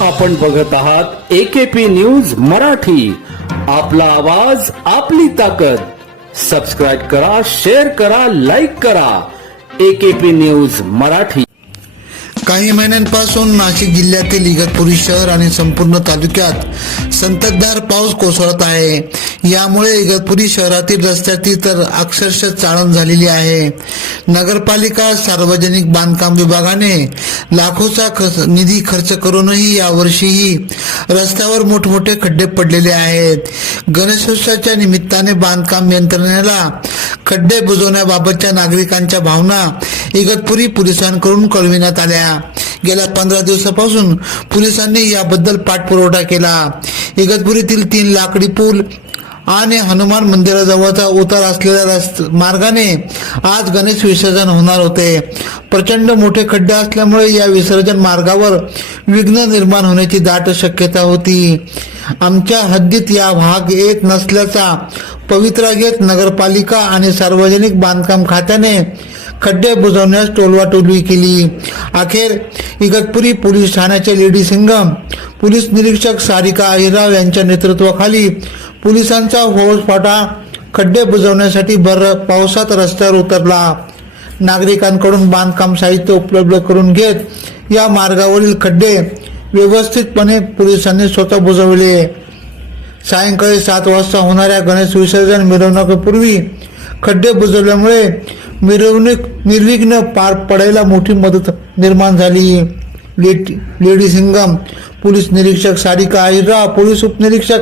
आपण बघत आहात एकेपी न्यूज मराठी. आपला आवाज आपली ताकद. सबस्क्राईब करा शेअर करा लाईक करा. AKP news Marathi. काही महिन्यांपासून नाशिक जिल्ह्यातील इगतपुरी शहर आणि संपूर्ण तालुक्यात संततधार पाऊस कोसळत आहे. यामुळे इगतपुरी शहरातील रस्त्याची तर अक्षरशः चाळण झालेली आहे. नगरपालिका सार्वजनिक बांधकाम विभागाने लाखोचा खर्च- निधी खर्च करूनही यावर्षीही रस्त्यावर मोठमोठे खड्डे पडलेले आहेत. गणेशोत्सवाच्या निमित्ताने बांधकाम यंत्रणेला खड्डे बुजवण्याबाबतच्या नागरिकांच्या भावना इगतपुरी पोलिसांकडून कळविण्यात आल्या. गेल्या पंधरा दिवसापासून पोलिसांनी याबद्दल पाठपुरवठा केला. इगतपुरीतील तीन लाकडी पूल आणि हनुमान मंदिराजवळचा उतार असलेल्या रस्त मार्गाने आज गणेश विसर्जन होणार होते. प्रचंड मोठे खड्डे असल्यामुळे या विसर्जन मार्गावर विघ्न निर्माण होण्याची दाट शक्यता होती. आमच्या हद्दीत या भाग येत नसल्याचा पवित्रा घेत नगरपालिका आणि सार्वजनिक बांधकाम खात्याने खड्डे बुजवण्यास टोलवाटोलवी केली. अखेर इगतपुरी पोलीस ठाण्याचे लेडी सिंगम पोलीस निरीक्षक सारिका अहिराव यांच्या नेतृत्वाखाली पोलिसांचा फौजफाटा खड्डे बुजवण्यासाठी भर पावसात रस्त्यावर उतरला. नागरिकांकडून बांधकाम साहित्य उपलब्ध करून घेत या मार्गावरील खड्डे व्यवस्थितपणे पोलिसांनी स्वतः बुजवले. सायंकाळी सात वाजता होणाऱ्या गणेश विसर्जन मिरवणुकीपूर्वी खड्डे बुजवल्यामुळे मिरवणूक निर्विघ्न पार पडायला मोठी मदत निर्माण झाली. लेडी सिंगम पोलीस निरीक्षक सारिका आहिरा पोलीस उपनिरीक्षक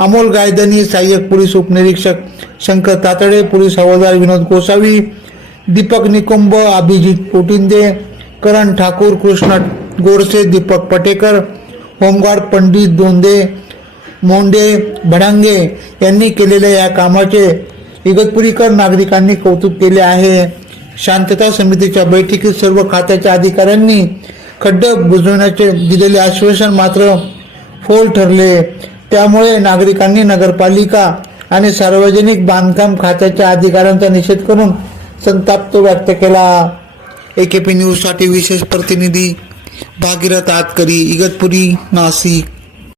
अमोल गायदनी सहाय्यक पोलीस उपनिरीक्षक शंकर तातडे पोलीस हवालदार विनोद गोसावी दीपक निकुंभ अभिजित पोटिंदे करण ठाकूर कृष्ण गोडसे दीपक पटेकर होमगार्ड पंडित दोंदे मोंडे भडांगे यांनी केलेल्या या कामाचे इगतपुरीकर नागरिकांनी कौतुक केले आहे. शांतता समितीच्या बैठकीत सर्व खात्याच्या अधिकाऱ्यांनी खड्डे बुजवण्याचे दिलेले आश्वासन मात्र फोल ठरले. त्यामुळे नागरिकांनी नगरपालिका आणि सार्वजनिक बांधकाम खात्याच्या अधिकाऱ्यांचा निषेध करून संताप व्यक्त केला. ए के पी न्यूजसाठी विशेष प्रतिनिधी भागीरथ आतकरी इगतपुरी नाशिक.